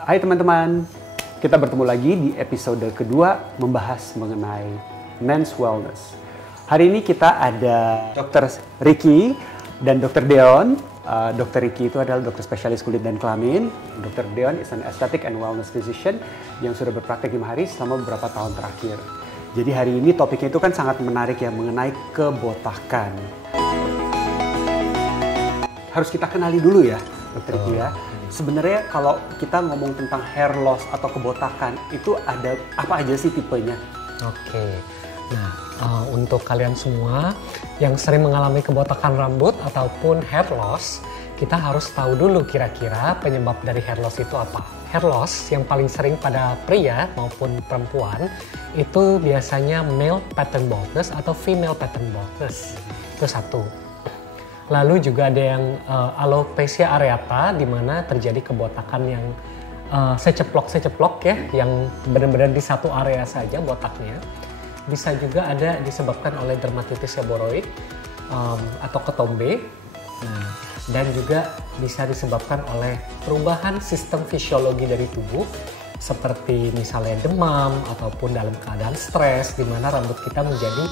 Hai teman-teman, kita bertemu lagi di episode kedua membahas mengenai men's wellness. Hari ini kita ada Dr. Ricky dan Dr. Deon. Dr. Ricky itu adalah dokter spesialis kulit dan kelamin. Dr. Deon is an aesthetic and wellness physician yang sudah berpraktek di Mahari selama beberapa tahun terakhir. Jadi hari ini topiknya itu kan sangat menarik ya, mengenai kebotakan. Harus kita kenali dulu ya, Dr. Ricky ya. Sebenarnya kalau kita ngomong tentang hair loss atau kebotakan, itu ada apa aja sih tipenya? Oke, nah untuk kalian semua yang sering mengalami kebotakan rambut ataupun hair loss, kita harus tahu dulu kira-kira penyebab dari hair loss itu apa. Hair loss yang paling sering pada pria maupun perempuan itu biasanya male pattern baldness atau female pattern baldness. Itu satu. Lalu juga ada yang alopecia areata, di mana terjadi kebotakan yang seceplok-seceplok ya, yang benar-benar di satu area saja botaknya. Bisa juga ada disebabkan oleh dermatitis seborrhoid atau ketombe. Nah, dan juga bisa disebabkan oleh perubahan sistem fisiologi dari tubuh, seperti misalnya demam ataupun dalam keadaan stres, di mana rambut kita menjadi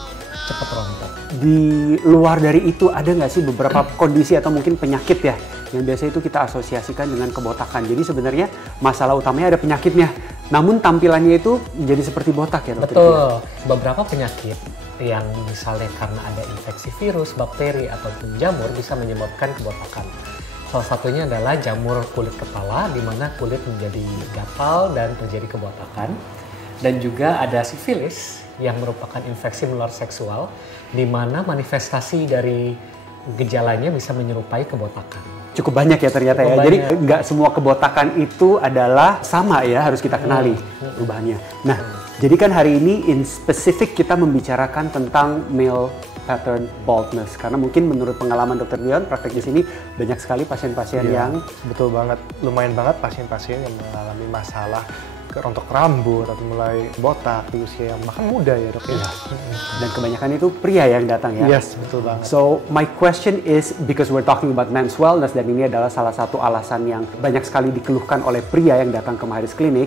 cepat rontok. Di luar dari itu ada nggak sih beberapa kondisi atau mungkin penyakit ya yang biasa itu kita asosiasikan dengan kebotakan? Jadi sebenarnya masalah utamanya ada penyakitnya, namun tampilannya itu menjadi seperti botak ya, Dokter? Betul. Beberapa penyakit yang misalnya karena ada infeksi virus, bakteri ataupun jamur bisa menyebabkan kebotakan. Salah satunya adalah jamur kulit kepala, di mana kulit menjadi gatal dan terjadi kebotakan. Dan juga ada sifilis yang merupakan infeksi menular seksual, di mana manifestasi dari gejalanya bisa menyerupai kebotakan. Cukup banyak ya ternyata ya. Jadi nggak semua kebotakan itu adalah sama ya, harus kita kenali perubahannya. Nah, jadi kan hari ini in spesifik kita membicarakan tentang male pattern baldness, karena mungkin menurut pengalaman Dr. Deon praktek di sini banyak sekali pasien-pasien yang betul banget, lumayan banget pasien-pasien yang mengalami masalah rontok rambut atau mulai botak di usia yang bahkan muda ya, Dok ya. Dan kebanyakan itu pria yang datang ya. Yes, betul banget. So my question is, because we're talking about men's wellness dan ini adalah salah satu alasan yang banyak sekali dikeluhkan oleh pria yang datang ke Maharis Clinic,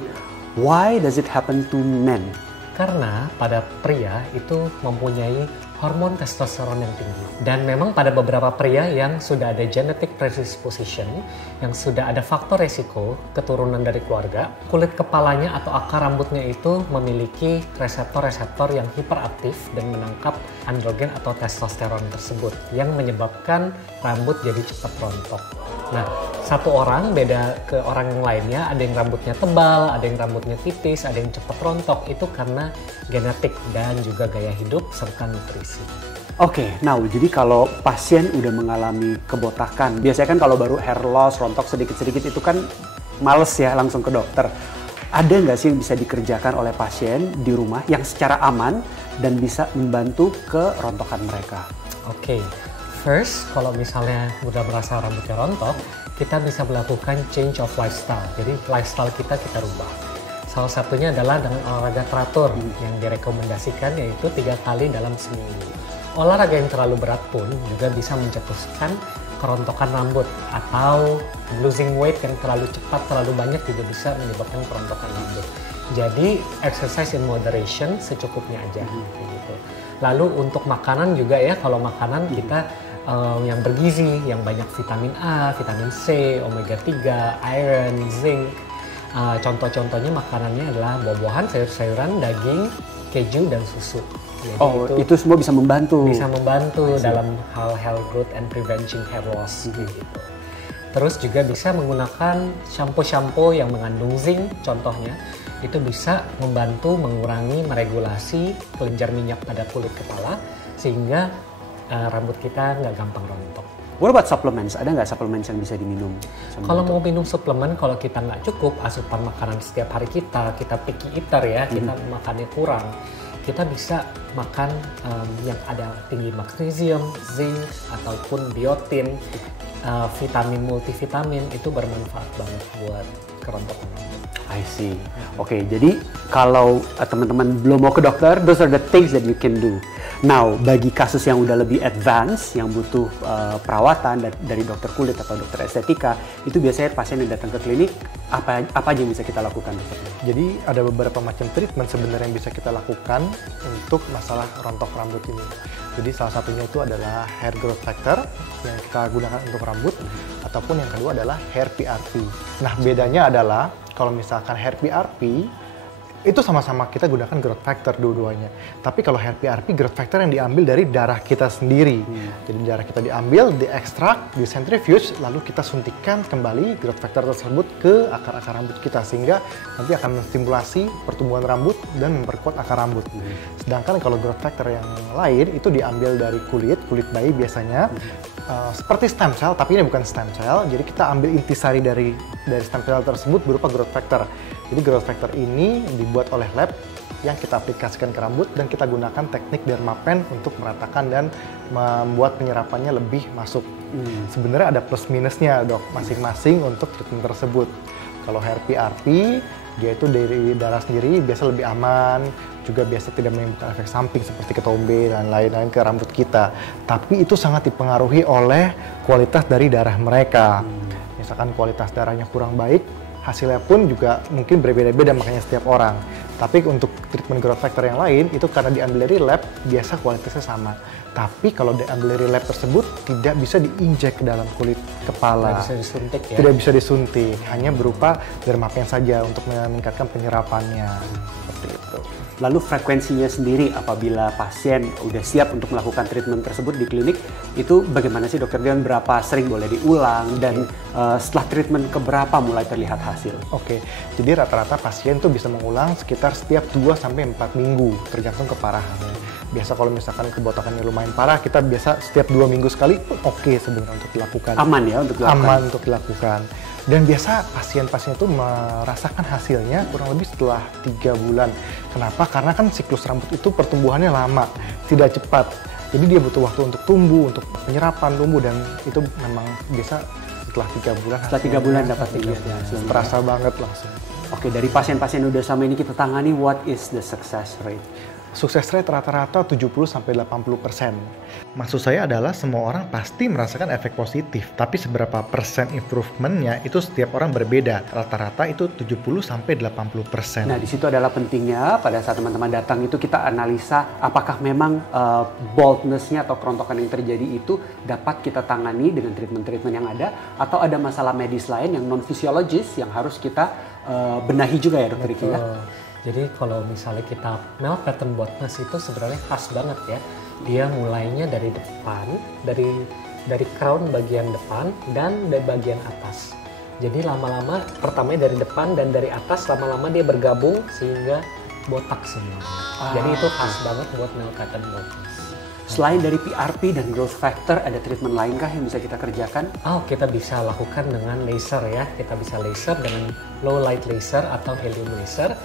why does it happen to men? Karena pada pria itu mempunyai hormon testosteron yang tinggi. Dan memang pada beberapa pria yang sudah ada genetic predisposition, yang sudah ada faktor resiko keturunan dari keluarga, kulit kepalanya atau akar rambutnya itu memiliki reseptor-reseptor yang hiperaktif dan menangkap androgen atau testosteron tersebut, yang menyebabkan rambut jadi cepat rontok. Nah, satu orang beda ke orang yang lainnya, ada yang rambutnya tebal, ada yang rambutnya tipis, ada yang cepat rontok, itu karena genetik dan juga gaya hidup serta nutrisi. Oke, nah jadi kalau pasien udah mengalami kebotakan, biasanya kan kalau baru hair loss, rontok sedikit-sedikit itu kan males ya langsung ke dokter. Ada nggak sih yang bisa dikerjakan oleh pasien di rumah yang secara aman dan bisa membantu kerontokan mereka? Oke. First, kalau misalnya udah merasa rambutnya rontok, kita bisa melakukan change of lifestyle. Jadi lifestyle kita rubah. Salah satunya adalah dengan olahraga teratur yang direkomendasikan, yaitu 3 kali dalam seminggu. Olahraga yang terlalu berat pun juga bisa mencetuskan kerontokan rambut, atau losing weight yang terlalu cepat, terlalu banyak juga bisa menyebabkan kerontokan rambut. Jadi exercise in moderation, secukupnya aja. Gitu. Lalu untuk makanan juga ya, kalau makanan kita yang bergizi, yang banyak vitamin A, vitamin C, omega 3, iron, zinc. Contoh-contohnya makanannya adalah buah-buahan, sayur-sayuran, daging, keju, dan susu. Jadi itu semua bisa membantu? Bisa membantu dalam hal health growth and preventing hair loss. Gitu. Terus juga bisa menggunakan shampoo-shampoo yang mengandung zinc, contohnya. Itu bisa membantu mengurangi, meregulasi kelenjar minyak pada kulit kepala, sehingga rambut kita nggak gampang rontok. What about supplements? Ada nggak supplements yang bisa diminum? Kalau mau minum suplemen, kalau kita nggak cukup asupan makanan setiap hari kita picky eater ya, kita makannya kurang, kita bisa makan yang ada tinggi magnesium, zinc, ataupun biotin, vitamin multivitamin, itu bermanfaat banget buat kerontokan rambut. I see. Oke, jadi kalau teman-teman belum mau ke dokter, those are the things that you can do. Now, bagi kasus yang udah lebih advance, yang butuh perawatan dari dokter kulit atau dokter estetika, itu biasanya pasien yang datang ke klinik, apa aja yang bisa kita lakukan, dokter? Jadi ada beberapa macam treatment sebenarnya yang bisa kita lakukan untuk masalah rontok rambut ini. Jadi salah satunya itu adalah hair growth factor yang kita gunakan untuk rambut, ataupun yang kedua adalah hair PRP. Nah, bedanya adalah kalau misalkan hair PRP itu sama-sama kita gunakan growth factor dua-duanya. Tapi kalau hair PRP, growth factor yang diambil dari darah kita sendiri. Jadi darah kita diambil, diekstrak, disentrifuge, lalu kita suntikan kembali growth factor tersebut ke akar-akar rambut kita, sehingga nanti akan menstimulasi pertumbuhan rambut dan memperkuat akar rambut. Sedangkan kalau growth factor yang lain itu diambil dari kulit bayi biasanya, seperti stem cell, tapi ini bukan stem cell. Jadi kita ambil intisari dari stem cell tersebut berupa growth factor. Jadi growth factor ini dibuat oleh lab yang kita aplikasikan ke rambut, dan kita gunakan teknik dermapen untuk meratakan dan membuat penyerapannya lebih masuk. Sebenarnya ada plus minusnya, dok, masing-masing untuk treatment tersebut. Kalau hair PRP, dia itu dari darah sendiri biasa lebih aman, juga biasa tidak menimbulkan efek samping seperti ketombe dan lain-lain ke rambut kita. Tapi itu sangat dipengaruhi oleh kualitas dari darah mereka. Misalkan kualitas darahnya kurang baik, hasilnya pun juga mungkin berbeda-beda, makanya setiap orang. Tapi untuk treatment growth factor yang lain, itu karena diambil dari lab, biasa kualitasnya sama. Tapi kalau diambil dari lab tersebut, tidak bisa diinjek ke dalam kulit kepala. Tidak bisa disuntik ya? Tidak bisa disuntik, hanya berupa dermapen saja untuk meningkatkan penyerapannya. Seperti itu. Lalu frekuensinya sendiri apabila pasien udah siap untuk melakukan treatment tersebut di klinik, itu bagaimana sih, dokter Dion? Berapa sering boleh diulang, dan setelah treatment keberapa mulai terlihat hasil? Oke, jadi rata-rata pasien tuh bisa mengulang sekitar setiap 2-4 minggu, tergantung keparahannya. Biasa kalau misalkan kebotakannya lumayan parah, kita biasa setiap 2 minggu sekali pun oke sebenarnya untuk dilakukan. Aman ya untuk dilakukan? Aman untuk dilakukan. Dan biasa pasien-pasien itu merasakan hasilnya kurang lebih setelah 3 bulan. Kenapa? Karena kan siklus rambut itu pertumbuhannya lama, tidak cepat. Jadi dia butuh waktu untuk tumbuh, untuk penyerapan tumbuh, dan itu memang biasa setelah 3 bulan. Setelah 3 bulan dapat dilihatnya. Terasa banget langsung. Oke, dari pasien-pasien udah sama ini kita tangani, what is the success rate? Sukses rate rata-rata 70-80%. Maksud saya adalah semua orang pasti merasakan efek positif, tapi seberapa persen improvementnya itu setiap orang berbeda. Rata-rata itu 70-80%. Nah, di situ adalah pentingnya pada saat teman-teman datang itu kita analisa apakah memang baldness-nya atau kerontokan yang terjadi itu dapat kita tangani dengan treatment-treatment yang ada, atau ada masalah medis lain yang non-fisiologis yang harus kita benahi juga ya, dokter Riki ya? Jadi kalau misalnya kita male pattern baldness itu sebenarnya khas banget ya. Dia mulainya dari depan, dari crown bagian depan dan dari bagian atas. Jadi lama-lama pertamanya dari depan dan dari atas, lama-lama dia bergabung sehingga botak semua. Jadi itu khas banget buat male pattern baldness. Selain dari PRP dan growth factor, ada treatment lainkah yang bisa kita kerjakan? Kita bisa lakukan dengan laser ya. Kita bisa laser dengan low light laser atau helium laser.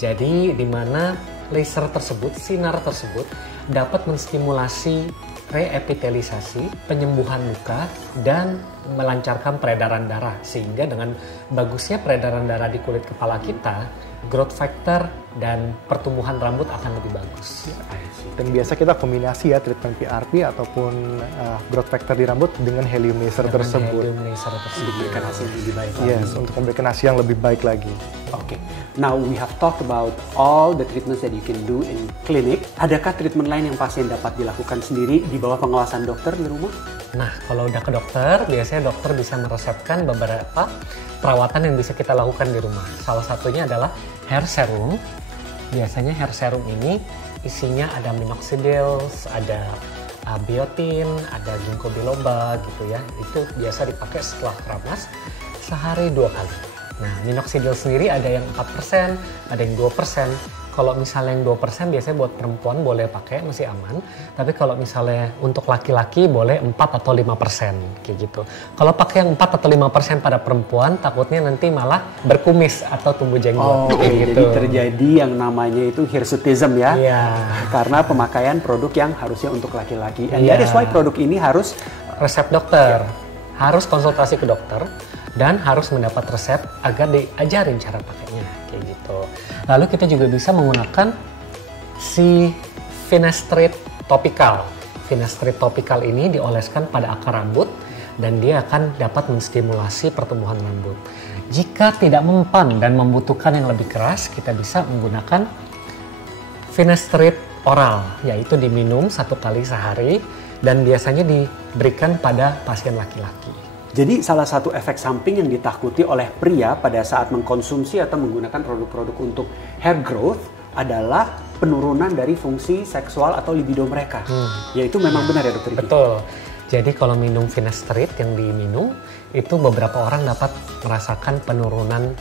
Jadi di mana laser tersebut, sinar tersebut dapat menstimulasi reepitelisasi, penyembuhan luka, dan melancarkan peredaran darah. Sehingga dengan bagusnya peredaran darah di kulit kepala kita, growth factor dan pertumbuhan rambut akan lebih bagus. Dan biasa kita kombinasi ya treatment PRP ataupun growth factor di rambut dengan helium laser tersebut. Helium laser tersebut. Memberikan hasil yang lebih baik lagi. Yes, untuk memberikan hasil yang lebih baik lagi. Oke, now we have talked about all the treatments that you can do in clinic. Adakah treatment lain yang pasien dapat dilakukan sendiri di bawah pengawasan dokter di rumah? Nah, kalau udah ke dokter, biasanya dokter bisa meresepkan beberapa perawatan yang bisa kita lakukan di rumah. Salah satunya adalah hair serum. Biasanya hair serum ini isinya ada minoxidils, ada biotin, ada ginkgo biloba gitu ya. Itu biasa dipakai setelah keramas sehari 2 kali. Nah, minoxidil sendiri ada yang 4%, ada yang 2%. Kalau misalnya yang 2% biasanya buat perempuan boleh pakai, masih aman. Tapi kalau misalnya untuk laki-laki boleh 4 atau 5% kayak gitu. Kalau pakai yang 4 atau 5% pada perempuan, takutnya nanti malah berkumis atau tumbuh jenggot. Gitu. Jadi terjadi yang namanya itu hirsutism ya. Karena pemakaian produk yang harusnya untuk laki-laki. And that is why produk ini harus resep dokter. Harus konsultasi ke dokter. Dan harus mendapat resep agar diajarin cara pakainya kayak gitu. Lalu kita juga bisa menggunakan si finasteride topikal. Finasteride topikal ini dioleskan pada akar rambut dan dia akan dapat menstimulasi pertumbuhan rambut. Jika tidak mempan dan membutuhkan yang lebih keras, kita bisa menggunakan finasteride oral, yaitu diminum 1 kali sehari dan biasanya diberikan pada pasien laki-laki. Jadi salah satu efek samping yang ditakuti oleh pria pada saat mengkonsumsi atau menggunakan produk-produk untuk hair growth adalah penurunan dari fungsi seksual atau libido mereka. Yaitu memang benar ya dokter Riki? Betul. Jadi kalau minum finasteride yang diminum, itu beberapa orang dapat merasakan penurunan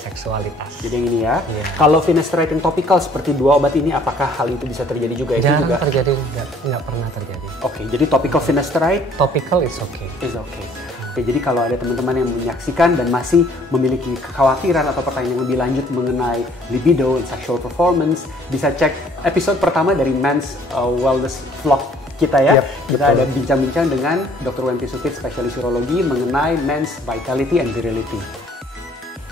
seksualitas. Jadi yang ini ya. Iya. Kalau finasteride yang topikal seperti 2 obat ini, apakah hal itu bisa terjadi juga? Jarang terjadi, nggak pernah terjadi. Oke, jadi topical finasteride Topical is okay. is okay. Oke, jadi kalau ada teman-teman yang menyaksikan dan masih memiliki kekhawatiran atau pertanyaan yang lebih lanjut mengenai libido and sexual performance, bisa cek episode pertama dari Men's Wellness Vlog kita ya. Yep, kita betul. ada bincang-bincang dengan Dr. Wempi Supit, spesialis urologi mengenai men's vitality and virility.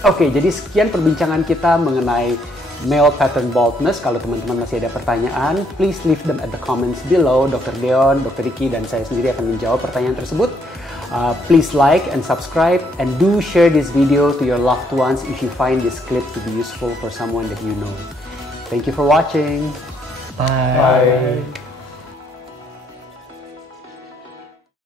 Oke, jadi sekian perbincangan kita mengenai male pattern baldness. Kalau teman-teman masih ada pertanyaan, please leave them at the comments below. Dr. Deon, Dr. Riki, dan saya sendiri akan menjawab pertanyaan tersebut. Please like and subscribe and do share this video to your loved ones if you find this clip to be useful for someone that you know. Thank you for watching. Bye. Bye.